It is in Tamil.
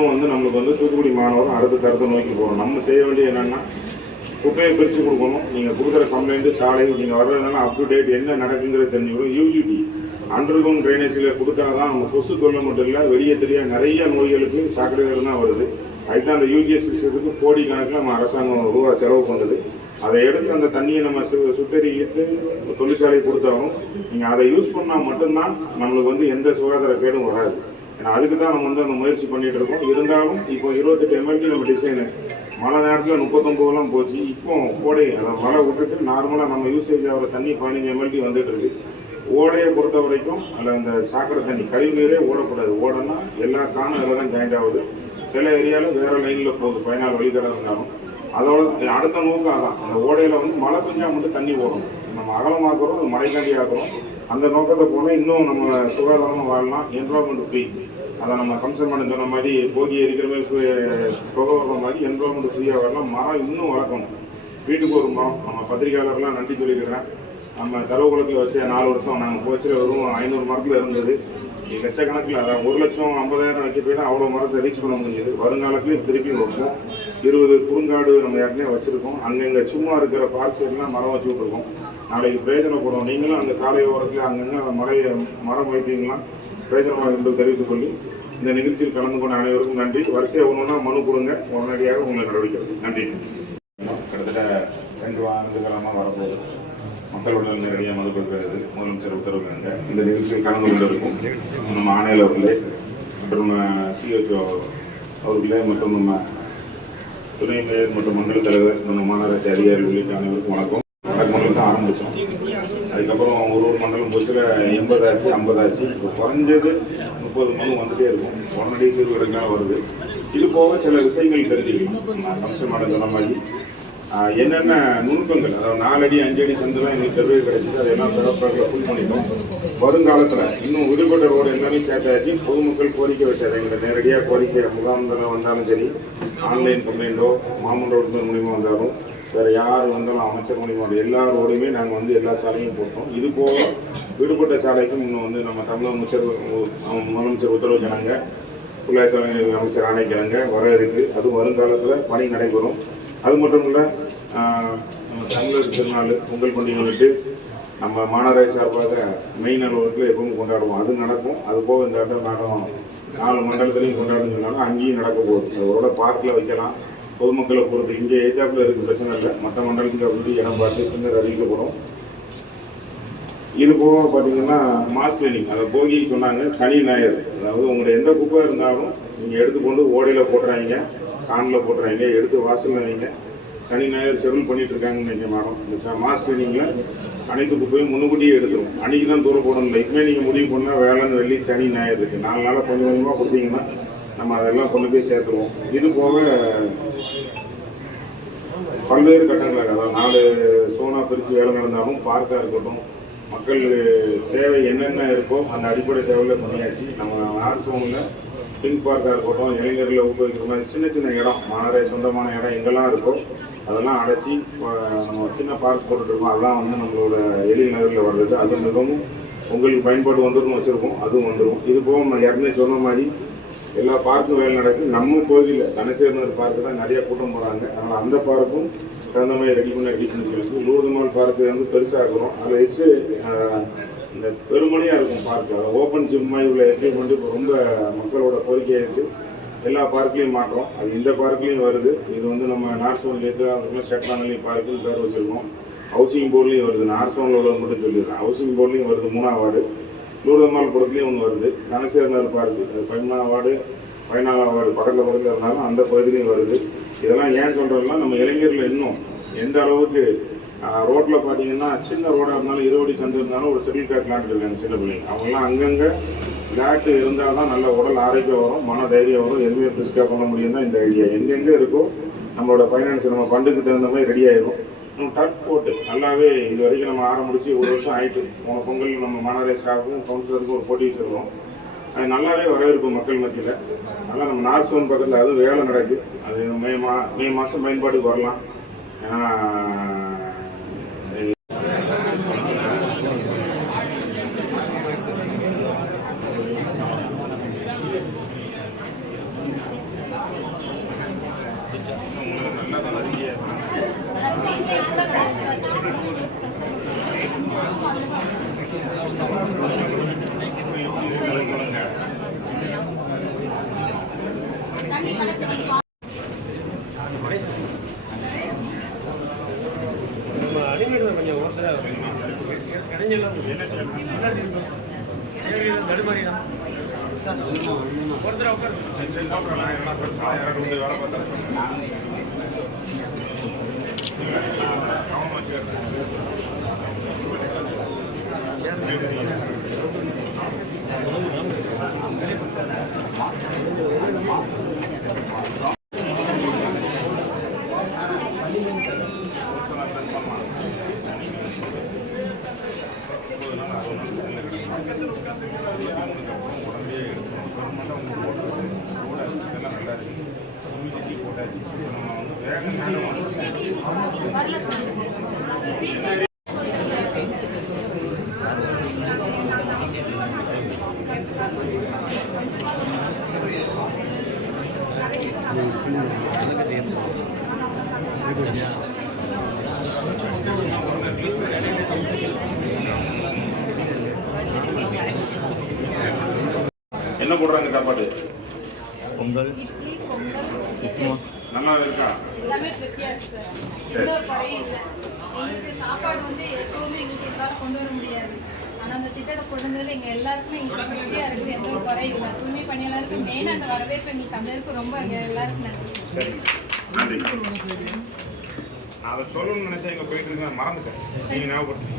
இன்னும் வந்து நம்மளுக்கு வந்து தூத்துக்குடி மாணவரும் அடுத்த தரத்தை நோக்கி போகிறோம். நம்ம செய்ய வேண்டிய என்னென்னா குப்பையை பிரித்து கொடுக்கணும். நீங்கள் கொடுக்குற கம்ப்ளைண்ட்டு சாலை நீங்கள் வர்றதுனால அப் டு டேட் என்ன நடக்குங்கிறது தெரிஞ்சுக்கணும். யூஜிடி அண்டர் கிரவுண்ட் ட்ரைனேஜில் கொடுத்தா தான் நம்ம கொசு தொல்லை மட்டும் இல்லை, வெளியே தெரிய நிறைய நோய்களுக்கு சாக்கடைகள் தான் வருது. அதுதான் அந்த யூஜிஎஸ் சிஸ்டத்துக்கு கோடி கணக்கில் நம்ம அரசாங்கம் ரூபா செலவு பண்ணுது. அதை எடுத்து அந்த தண்ணியை நம்ம சுத்தரிக்கிட்டு தொழிற்சாலை கொடுத்தாலும் நீங்கள் அதை யூஸ் பண்ணால் மட்டும்தான் நம்மளுக்கு வந்து எந்த சுகாதார கேடும் வராது. ஏன்னா அதுக்கு தான் நம்ம வந்து அந்த முயற்சி பண்ணிகிட்டு இருக்கோம். இருந்தாலும் இப்போ 28 ml நம்ம டிசைனு மழை நேரத்தில் 39 போச்சு. இப்போ கோடை அதை மழை விட்டுட்டு நார்மலாக நம்ம யூசேஜ் ஆகிற தண்ணி 15 ml வந்துட்டு இருக்கு. ஓடையை பொறுத்த வரைக்கும் அதில் அந்த சாக்கடை தண்ணி கழிவு நீரே ஓடக்கூடாது. ஓடனா எல்லா காணும் அதில் தான் ஜாயிண்ட் ஆகுது. சில ஏரியாவில் வேறு லைனில் போகுது, 14 வழித்தடம் இருந்தாலும். அதோட அடுத்த நோக்கம் அதான், அந்த ஓடையில் வந்து மழை பெஞ்சால் மட்டும் தண்ணி ஓடும். நம்ம அகலமாக்குறோம், அது மழைக்காண்டி ஆக்குறோம். அந்த நோக்கத்தை போனால் இன்னும் நம்ம சுகாதாரமாக வாழலாம். என்வரான்மெண்ட் ஃப்ரீ, அதை நம்ம கம்சர்மெண்ட் சொன்ன மாதிரி போகி எரிக்கிற மாதிரி புகை வர்ற மாதிரி என்வரான்மெண்ட் ஃப்ரீயாக வரலாம். மரம் இன்னும் வளர்க்கணும். வீட்டுக்கு ஒரு மரம். நம்ம பத்திரிகையாளர்லாம் நன்றி சொல்லிக்கிறேன். நம்ம தரவுகுளத்தில் வச்ச 4 வருஷம் நாங்கள் போச்சு வெறும் 500 மரத்தில் இருந்தது. லட்சக்கணக்கில் அதான் 1,50,000 வைக்க போய் தான் அவ்வளோ மரத்தை ரீச் பண்ண முடிஞ்சது. வருங்காலத்துலேயும் திருப்பி வைப்போம். 20 குறுங்காடு நம்ம ஏற்கனவே வச்சுருக்கோம். அங்கங்கே சும்மா இருக்கிற பார்க்ஸ் எல்லாம் மரம் வச்சு விட்ருக்கோம். நாளைக்கு பிரயோஜனப்படும். நீங்களும் அந்த சாலை ஓரத்தில் அங்கங்கே மரம் வைத்தீங்களாம் பிரயோஜனமாக என்று தெரிவித்துக் கொள்ளி இந்த நிகழ்ச்சியில் கலந்து கொண்ட அனைவருக்கும் நன்றி. வரிசையாக ஒன்றுனா மனு கொடுங்க, உடனடியாக உங்களை நடவடிக்கை. நன்றி. கிட்டத்தட்ட 2 ஆண்டு காலமாக வரப்போகுது. மக்களுடன் நேரடியாக மனு கொடுக்கிறது முதலமைச்சர் உத்தரவுங்க. இந்த நிகழ்ச்சியில் கலந்து கொண்டிருக்கும் நம்ம ஆணையர் அவர்களே மற்றும் சிஹெச்ஓ அவர்களே மற்றும் நம்ம துணை மேயர் மற்றும் மண்டல தலைவர் நம்ம மாநகராட்சி அதிகாரி உள்ளிட்ட அனைவருக்கும் வணக்கம். வணக்கம் தான் ஆரம்பித்தோம். அதுக்கப்புறம் ஒரு மண்டலம் போச்சுல 80 ஆச்சு, 50 ஆச்சு. இப்போ குறைஞ்சது 30 மனு வந்துகிட்டே இருக்கும். உடனடி தீர்வு எடுக்கலாம் வருது. இது போக சில விஷயங்கள் தெரிஞ்சுக்கலாம். கம்சன் மாடல் சொன்ன மாதிரி என்னென்ன நுணுக்கங்கள், அதாவது 4 அடி 5 அடி சந்துலாம் எங்களுக்கு தெருவே கிடைச்சிது. அதெல்லாம் சிறப்பாக ஃபுல் பண்ணிட்டோம். வருங்காலத்தில் இன்னும் விடுபட்ட ரோடு எல்லாமே சேர்த்தாச்சு. பொதுமக்கள் கோரிக்கை வச்சாது. எங்களை நேரடியாக கோரிக்கை முகாம்கள் வந்தாலும் சரி, ஆன்லைன் கம்ப்ளைண்ட்டோ மாமன் ரோடு மூலிமா வந்தாலும், வேறு யார் வந்தாலும் அமைச்சர் மூலிமா எல்லா ரோடையுமே நாங்கள் வந்து எல்லா சாலையும் போட்டோம். இது போக விடுபட்ட சாலைக்கும் இன்னும் வந்து நம்ம தமிழக முதலமைச்சர் உத்தரவு சொன்னாங்க. குழாய்த்துறை அமைச்சர் ஆணைக்கிறாங்க வர இருக்குது. அது வருங்காலத்தில் பணி நடைபெறும். அது மட்டும் இல்லை, நம்ம தமிழர் திருநாள் பொங்கல் பண்டிகை வந்துட்டு நம்ம மாநகராட்சி சார்பாக மெயின் அலுவலகத்தில் எப்பவும் கொண்டாடுவோம். அது நடக்கும். அது போக இந்த இடத்துல நாடம் 4 மண்டலத்துலையும் கொண்டாடுன்னு சொன்னாலும் அங்கேயும் நடக்க போகுது. அதோட பார்க்கில் வைக்கலாம். பொதுமக்களை பொறுத்து இங்கே ஏஜாப்பில் இருக்க பிரச்சனை இல்லை. மற்ற மண்டலத்துக்கு அப்படி இடம் பார்த்து பின்னர் அறிவிக்கப்படும். இது போக பார்த்தீங்கன்னா மாஸ் கிளீனிங், அதை போகி சொன்னாங்க. சனி ஞாயிறு, அதாவது உங்களுடைய எந்த குப்பை இருந்தாலும் நீங்கள் எடுத்துக்கொண்டு ஓடையில் போட்டுறாங்க, கானில் போட்டுறாங்க, எடுத்து வாசலில் வைங்க. சனி ஞாயிறு ஷெடியூல் பண்ணிட்டு இருக்காங்கன்னு நினைக்க மாட்டோம். இந்த மாஸ் கிளீனிங்கில் அனைத்து குப்பையும் முன்னுக்கூட்டியே எடுத்துரும். அன்றைக்கி தான் தூரம் போடணும். இதுமே நீங்கள் முடிவு பண்ணால் வேலைன்னு வெள்ளி சனி ஞாயிறு இருக்குது. 4 நாளாக கொஞ்சம் கொஞ்சமாக கொடுத்தீங்கன்னா நம்ம அதெல்லாம் கொண்டு போய் சேர்த்துருவோம். இது போக பல்வேறு கட்டங்கள், அதாவது 4 சோனா பிரித்து வேலை நடந்தாலும் பார்க்காக இருக்கட்டும், மக்கள் தேவை என்னென்ன இருக்கோ அந்த அடிப்படை தேவையில் பண்ணியாச்சு. நம்ம ஆர் சோனில் பிங்க் பார்க்காக இருக்கட்டும், இளைஞர்களை ஊக்குவிக்கிற மாதிரி சின்ன சின்ன இடம், மாநகராட்சி சொந்தமான இடம் எங்கெல்லாம் இருக்கோ அதெல்லாம் அடைச்சி நம்ம சின்ன பார்க் போட்டுருக்கோம். அதெல்லாம் வந்து நம்மளோட எளிய நகரில் வர்றது. அது மிகவும் உங்களுக்கு பயன்பாடு வந்துடும் வச்சுருக்கோம். அதுவும் வந்துடும். இது போக நம்ம ஏற்கனவே சொன்ன மாதிரி எல்லா பார்க்கும் வேலை நடக்குது. நம்ம கோயிலில் தனசேரனர் பார்க்கு தான் நிறைய கூட்டம் போகிறாங்க. அதனால் அந்த பார்க்கும் தகுந்த மாதிரி ரெடி பண்ணி சொல்லி லூர்துமால் பார்க்கு வந்து பெருசாகிறோம். அதில் வச்சு இந்த பெருமணியாக இருக்கும் பார்க்கு. அதை ஓப்பன் ஜிம் மாதிரி உள்ள எக்யூப்மெண்ட் இப்போ ரொம்ப மக்களோட கோரிக்கையாக இருக்குது. எல்லா பார்க்லையும் மாற்றோம். அது இந்த பார்க்லையும் வருது. இது வந்து நம்ம நார்சோன்லேருந்து ஷெட்லான்லையும் பார்க்குன்னு பேர் வச்சுருக்கோம். ஹவுசிங் போர்ட்லேயும் வருது. நார்சோனில் உள்ளது மட்டும் சொல்லிடுறேன். ஹவுசிங் போர்ட்லேயும் வருது. 3ஆம் வார்டு லூர்துமால் படத்துலேயும் ஒன்று வருது. தனசேரனர் பார்க்கு அது 13ஆம் வார்டு 14ஆம் வார்டு பக்கத்தில் இருந்தாலும் அந்த பகுதியிலையும் வருது. இதெல்லாம் ஏன் சொல்கிறோம்னா நம்ம இளைஞர்கள் இன்னும் எந்த அளவுக்கு ரோட்டில் பார்த்தீங்கன்னா சின்ன ரோடாக இருந்தாலும் 20 அடி சந்து இருந்தாலும் ஒரு செட்டில் காட் விளாண்டுருக்காங்க சின்ன பிள்ளைங்க. அவங்கெல்லாம் அங்கங்கே விளையாட்டு இருந்தால் தான் நல்ல உடல் ஆரோக்கியம் வரும், மன தைரியம் வரும், எதுவுமே பிரிஸ்காக பண்ண முடியும் தான் இந்த ஐடியா. எங்கெங்கே இருக்கோ நம்மளோட ஃபைனான்ஸ் நம்ம ஃபண்டுக்கு தகுந்த மாதிரி ரெடி ஆகிடும். நம்ம டர்க் போட்டு நல்லாவே இது வரைக்கும் நம்ம ஆரம்பித்து 1 வருஷம் ஆகிட்டு. போன பொங்கல் நம்ம மாநகராட்சி ஸ்டாஃபும் கவுன்சிலருக்கும் ஒரு போட்டி வச்சுருக்கோம். அது நல்லாவே வரவேற்கும் மக்கள் மத்தியில். நல்லா நம்ம நார்த் சோன் பக்கத்தில் அதுவும் வேலை நடக்குது. அது மே மாதம் பயன்பாட்டுக்கு வரலாம். ஏன்னா நல்லா தானே இருக்கீங்க. அடிமையில் கொஞ்சம் ஓசையாக இடைஞ்செல்லாம் சரி தடுமாறி தான் ஒருத்தர் உட்கார் வேலை பார்த்தா என்ன போடுறாங்க சாப்பாடு? பொங்கல், இட்லி, பொங்கல், நல்லா இருக்கா? எல்லாமே திருப்தியா இருக்கு சார். எந்த ஒரு குறையும் இல்லை. எங்களுக்கு சாப்பாடு வந்து எப்பவுமே எங்களுக்கு எங்களால் கொண்டு வர முடியாது. ஆனால் அந்த திட்டத்தை கொண்டு வந்ததில் எங்கள் எல்லாருக்குமே எங்களுக்கு திருப்தியாக இருக்குது. எந்த ஒரு குறையும் இல்லை. தூய்மை பணியாளருக்கு மெயினாக அந்த வரவேற்பு எங்களுக்கு தமிழருக்கு ரொம்ப எங்கள் எல்லாருக்கும் நன்றி. சரி, நன்றி. நான் அதை சொல்லணும்னு நினைச்சா இங்கே போயிட்டு இருக்கேன், மறந்துட்டேன். நீங்கள் ஞாபகப்படுத்துங்க.